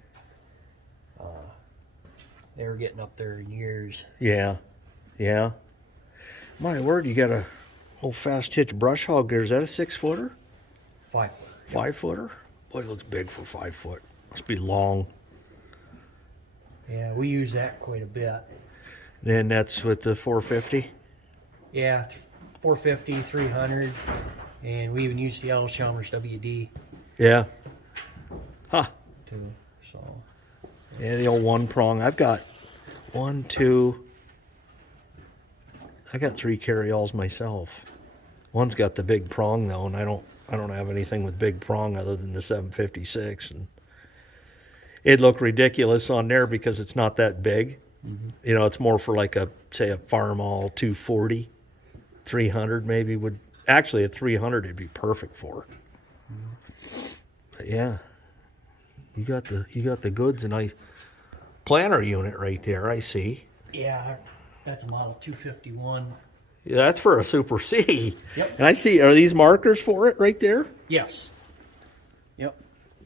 they were getting up there in years. Yeah, yeah. My word, you got a whole fast hitch brush hog there. Is that a 6-footer? 5-footer. 5-footer? Boy, it looks big for 5 foot. Must be long. Yeah, we use that quite a bit. Then that's with the 450? Yeah, 450, 300. And we even use the Allis-Chalmers WD Yeah. Huh. too. So Yeah, the old one prong. I've got one, two. I got 3 carryalls myself. One's got the big prong though, and I don't have anything with big prong other than the 756, and it'd look ridiculous on there because it's not that big. mm-hmm. You know, it's more for like a, say, a Farmall 240, 300 maybe would. Actually, a 300 it'd be perfect for. Mm-hmm. But yeah, you got the goods, and planter unit right there. I see. Yeah, that's a model 251. Yeah, that's for a Super C. Yep. And I see. Are these markers for it right there? Yes. Yep.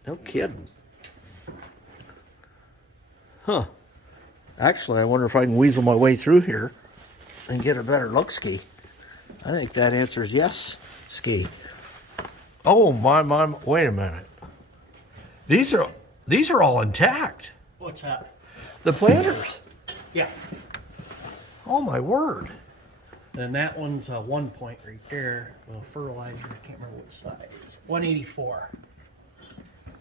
No kidding. Huh. Actually, I wonder if I can weasel my way through here and get a better look, Ski. I think that answer's yes, Ski. Oh, my, wait a minute. These are all intact. What's that? The planters. Yeah. Oh, my word. Then that one's a 1 point right there. Well, fertilizer, I can't remember what size. 184.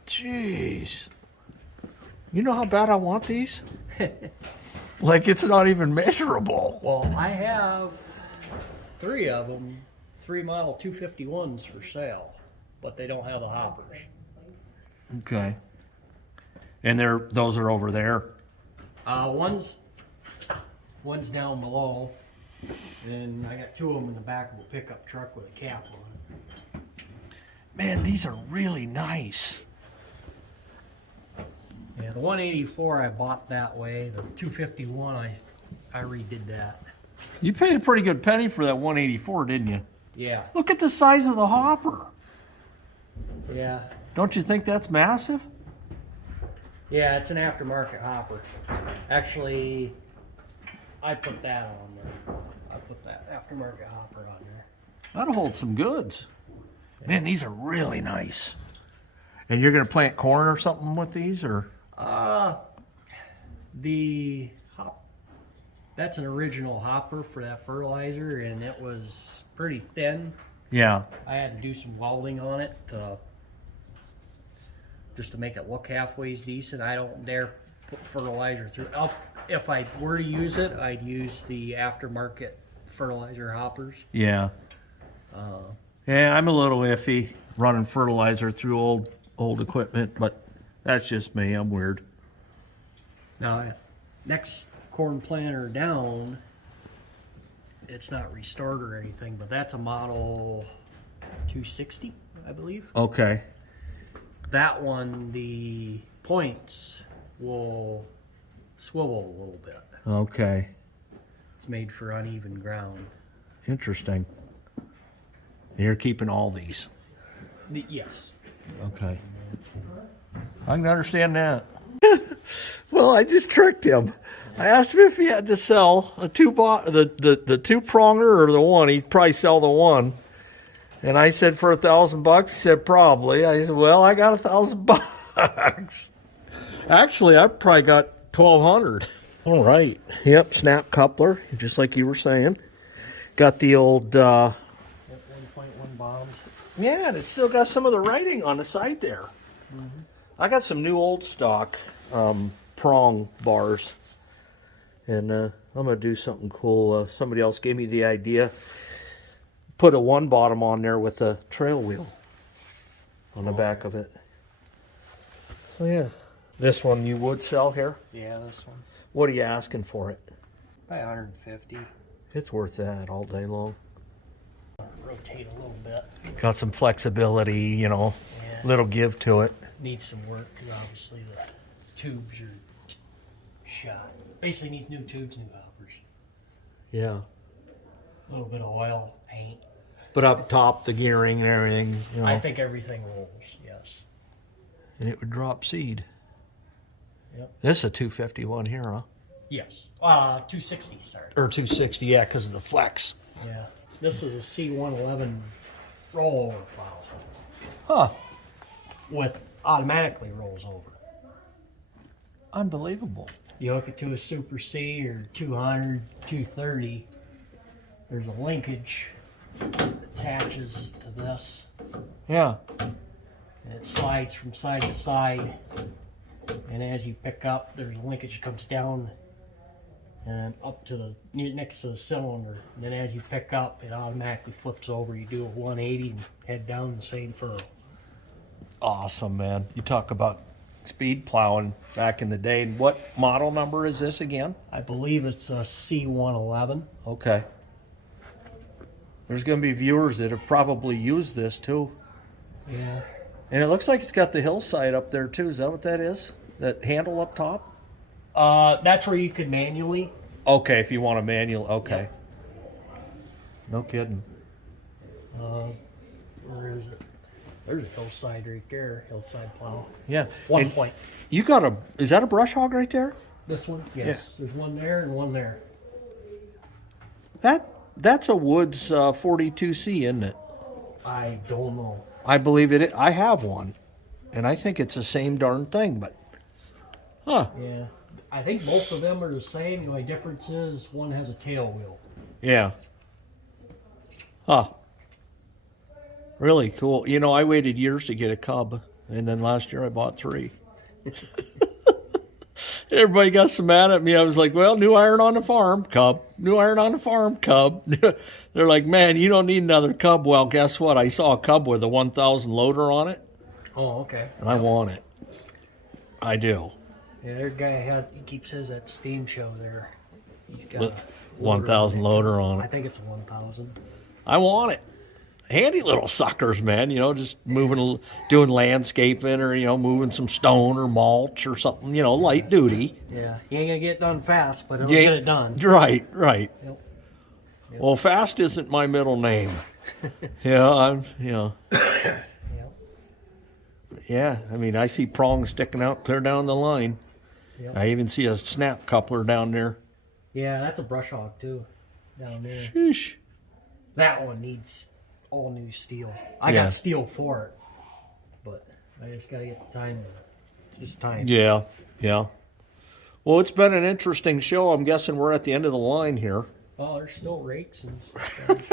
Jeez. You know how bad I want these? Like, it's not even measurable. Well, I have 3 of them, 3 model 251s for sale, but they don't have the hoppers. Okay. And those are over there. One's down below, and I got 2 of them in the back of a pickup truck with a cap on it. Man, these are really nice. Yeah, the 184 I bought that way. The 251 I redid that. You paid a pretty good penny for that 184, didn't you? Yeah. Look at the size of the hopper. Yeah. Don't you think that's massive? Yeah, it's an aftermarket hopper. Actually, I put that on there. I put that aftermarket hopper on there. That'll hold some goods. Man, these are really nice. And you're gonna plant corn or something with these, or? That's an original hopper for that fertilizer, and it was pretty thin. Yeah. I had to do some welding on it just to make it look halfway decent. I don't dare put fertilizer through. If I were to use it, I'd use the aftermarket fertilizer hoppers. Yeah. Yeah, I'm a little iffy running fertilizer through old equipment, but that's just me. I'm weird. Now, next corn planter down, it's not restored or anything, but that's a model 260, I believe. Okay. That one, the points will swivel a little bit. Okay. It's made for uneven ground. Interesting. You're keeping all these. Yes. Okay. I can understand that. Well, I just tricked him. I asked him if he had to sell the 2-pronger or the one. He'd probably sell the one. And I said for $1,000. He said probably. I said, well, I got $1,000. Actually, I probably got 1,200. All right. Yep, snap coupler, just like you were saying. Got the old 1.1 bombs. yeah, and it's still got some of the writing on the side there. Mm-hmm. I got some new old stock prong bars, and I'm gonna do something cool. Somebody else gave me the idea. Put a 1 bottom on there with a trail wheel on the back of it. So yeah, this one you would sell here. Yeah, this one. What are you asking for it? By 150. It's worth that all day long. Rotate a little bit. Got some flexibility, you know, Yeah. little give to it. Needs some work because obviously the tubes are shot. Basically needs new tubes, new hoppers. Yeah. A little bit of oil, paint. But up top, the gearing and everything, you know. I think everything rolls, yes. And it would drop seed. Yep. This is a 251 here, huh? Yes. 260, sorry. Or 260, yeah, because of the flex. Yeah. This is a C111 rollover plow. Huh. With automatically rolls over. Unbelievable. You hook it to a Super C or 200, 230, there's a linkage attaches to this, Yeah. and it slides from side to side. And as you pick up, there's a linkage that comes down and up to the next to the cylinder. And then as you pick up, it automatically flips over. You do a 180 and head down the same furrow. Awesome, man. You talk about speed plowing back in the day. And what model number is this again? I believe it's a C111. Okay. There's going to be viewers that have probably used this too. Yeah. And it looks like it's got the hillside up there too. Is that what that is? That handle up top? That's where you could manually. Okay, if you want a manual. Okay. No kidding. Where is it? There's a hillside right there. Hillside plow. Yeah. One And point. you got a, is that a brush hog right there? This one? Yes. There's one there and one there. That's a Woods 42C, isn't it? I don't know. I believe it. I have one, and I think it's the same darn thing. But, huh? Yeah. I think both of them are the same. The only difference is one has a tail wheel. Yeah. Huh. Really cool. You know, I waited years to get a cub, and then last year I bought 3. Everybody got so mad at me. I was like, well, new iron on the farm, cub. New iron on the farm, cub. They're like, man, you don't need another cub. Well, guess what? I saw a cub with a 1000 loader on it. Oh, okay. And I want it. I do. Yeah, their guy he keeps his at Steam Show there. He's got With 1000 loader on I it. think it's a 1000. I want it. Handy little suckers, man. You know, just moving, doing landscaping, or, you know, moving some stone or mulch or something, you know, light duty. Yeah, you ain't gonna get it done fast, but it'll get it done. Right, right. Yep. Well, fast isn't my middle name. Yeah, Yep. yeah. I mean, I see prongs sticking out clear down the line. Yep. I even see a snap coupler down there. Yeah, that's a brush hog too, down there. Sheesh. That one needs all new steel. I Yeah. got steel for it, but I just gotta get the time. Just time. Yeah, yeah. Well, it's been an interesting show. I'm guessing we're at the end of the line here. Oh, there's still rakes and stuff.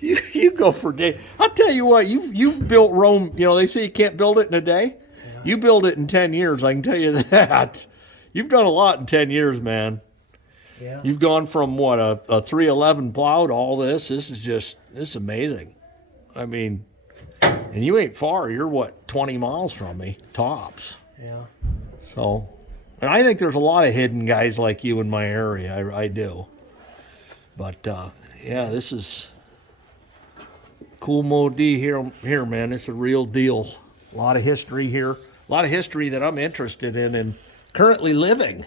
You go for day. I'll tell you what, you've built Rome. You know, they say you can't build it in a day. Yeah. You build it in 10 years. I can tell you that. You've done a lot in 10 years, man. Yeah. You've gone from what, a 311 plow to all this. This is amazing. I mean, and you ain't far. You're what, 20 miles from me, tops. Yeah. So, and I think there's a lot of hidden guys like you in my area. I do. But yeah, this is cool Mod here, man. It's a real deal. A lot of history here. A lot of history that I'm interested in and currently living.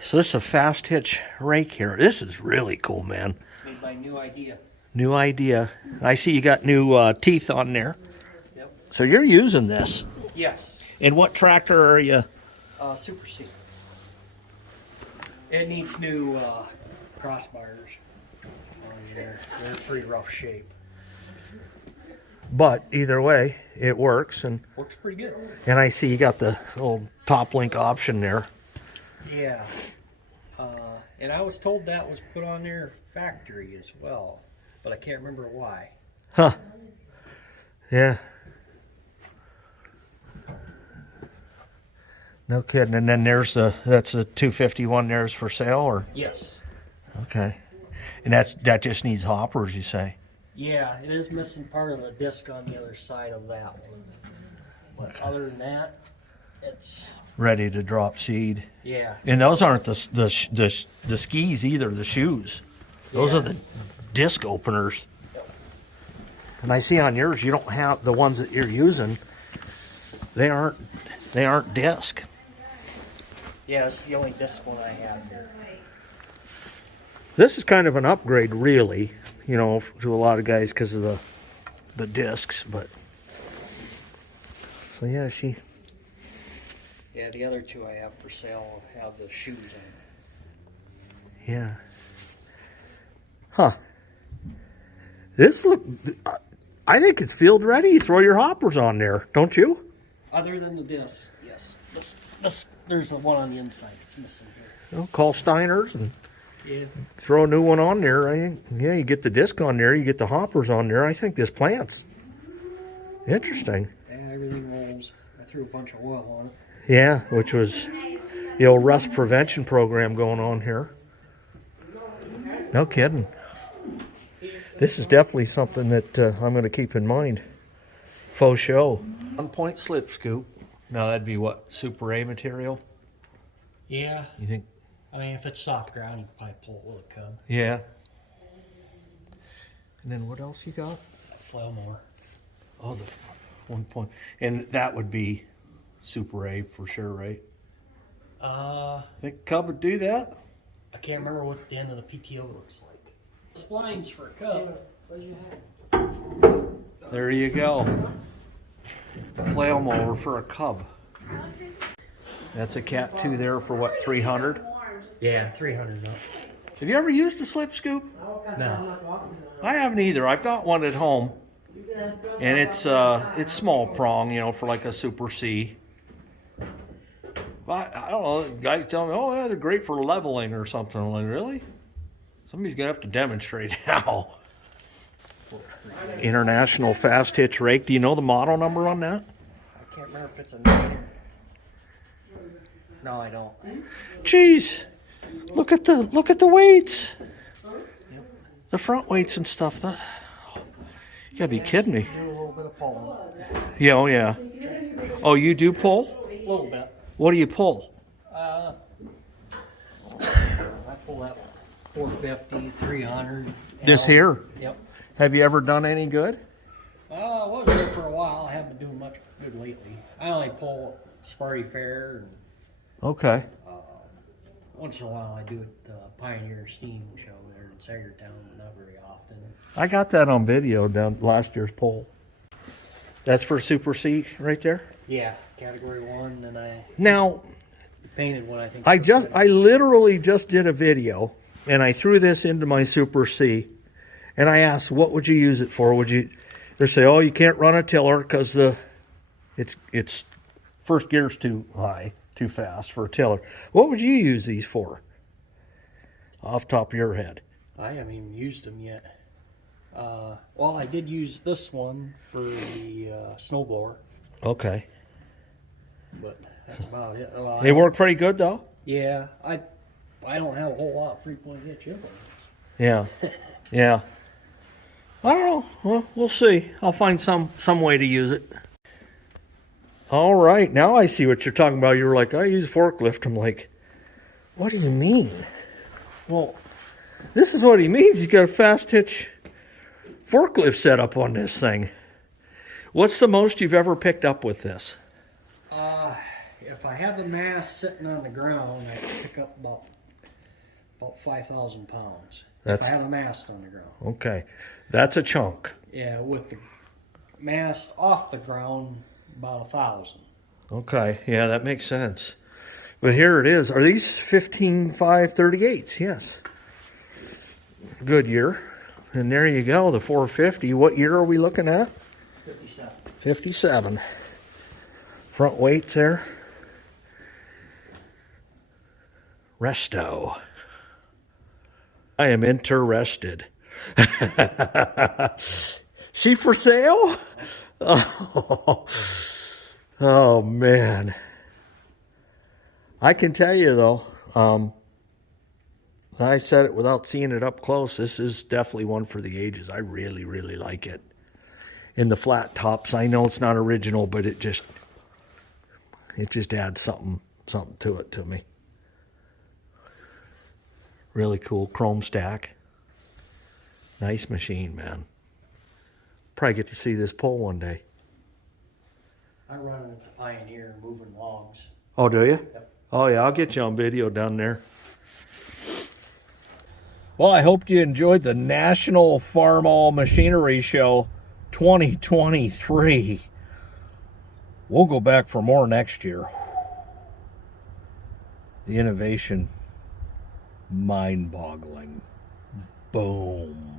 So this is a fast hitch rake here. This is really cool, man. Made by New Idea. New Idea. I see you got new teeth on there. Yep. So you're using this. Yes. And what tractor are you? Super C. It needs new crossbars on there. They're in pretty rough shape. But either way, it works. Works pretty good. And I see you got the old top link option there. Yeah. And I was told that was put on their factory as well, but I can't remember why. Huh. Yeah. No kidding. And then that's the 251 there's for sale, or? Yes. Okay. And that just needs hoppers, you say? Yeah, it is missing part of the disc on the other side of that one. But other than that, it's Ready to drop seed. yeah. And those aren't the skis either, the shoes. Those are the disc openers. And I see on yours you don't have the ones that you're using. They aren't disc. Yeah, it's the only disc one I have here. This is kind of an upgrade, really, you know, to a lot of guys because of the discs. But so yeah, Yeah, the other two I have for sale have the shoes in. yeah. Huh. This I think it's field ready. You throw your hoppers on there, don't you? Other than the disc, yes. This there's the one on the inside. It's missing here. You know, call Steiner's and Yeah. Throw a new one on there. I think, yeah, you get the disc on there, you get the hoppers on there. I think this plant's interesting. Yeah, everything rolls. I threw a bunch of oil on it. Yeah, which was the old rust prevention program going on here. No kidding. This is definitely something that I'm going to keep in mind. Faux show. 1 point slip scoop. Now that'd be what, Super A material? Yeah. You think? I mean, if it's soft ground, you can probably pull it with a cub. Yeah. And then what else you got? Flail more. Oh, the 1 point. And that would be Super A for sure, right? Think cub would do that? I can't remember what the end of the PTO looks like. Splines for a cub. There you go. Flail mower for a cub. That's a Cat 2 there for what, 300? Yeah, 300 up. Have you ever used a slip scoop? No. I haven't either. I've got one at home, and it's small prong, you know, for like a Super C. But I don't know. Guys tell me, oh yeah, they're great for leveling or something. I'm like, really? Somebody's gonna have to demonstrate how. International Fast Hitch Rake. Do you know the model number on that? I can't remember if it's a 9. No, I don't. Jeez, look at the weights. Yep. The front weights and stuff. You gotta be kidding me. Do a little bit of pulling. Yeah, oh yeah. Oh, you do pull? A little bit. What do you pull? I pull that 450, 300. This here? Yep. Have you ever done any good? I was there for a while. I haven't been doing much good lately. I only pull Sparty Fair. And, Okay. once in a while I do it Pioneer Steam Show there in Sagertown, but not very often. I got that on video down last year's poll. That's for Super C right there? Yeah, Category 1, and I Now, painted one, I think. I literally just did a video, and I threw this into my Super C, and I asked, what would you use it for? They say, oh, you can't run a tiller because it's first gear's too high, too fast for a tiller. What would you use these for? Off the top of your head. I haven't even used them yet. Well, I did use this one for the snowblower, Okay. but that's about it. They work pretty good though? Yeah, I don't have a whole lot of 3-point hitch in them. Yeah. Yeah. I don't know. Well, we'll see. I'll find some way to use it. All right. Now I see what you're talking about. You were like, I use a forklift. I'm like, what do you mean? Well, this is what he means. He's got a fast hitch forklift set up on this thing. What's the most you've ever picked up with this? If I have the mast sitting on the ground, I can pick up about 5,000 pounds. If I have the mast on the ground. Okay. That's a chunk. Yeah, with the mast off the ground, about 1,000. Okay. Yeah, that makes sense. But here it is. Are these 15.538s? Yes. Goodyear. And there you go, the 450. What year are we looking at? 57. 57. Front weights there. Resto. I am interested. She for sale? Oh man. I can tell you though, I said it without seeing it up close. This is definitely one for the ages. I really, really like it. In the flat tops, I know it's not original, but it just adds something to it to me. Really cool chrome stack. Nice machine, man. Probably get to see this pole one day. I run it into Pioneer moving logs. Oh, do you? Yep. Oh yeah, I'll get you on video down there. Well, I hope you enjoyed the National Farmall Machinery Show 2023. We'll go back for more next year. The innovation, mind-boggling. Boom.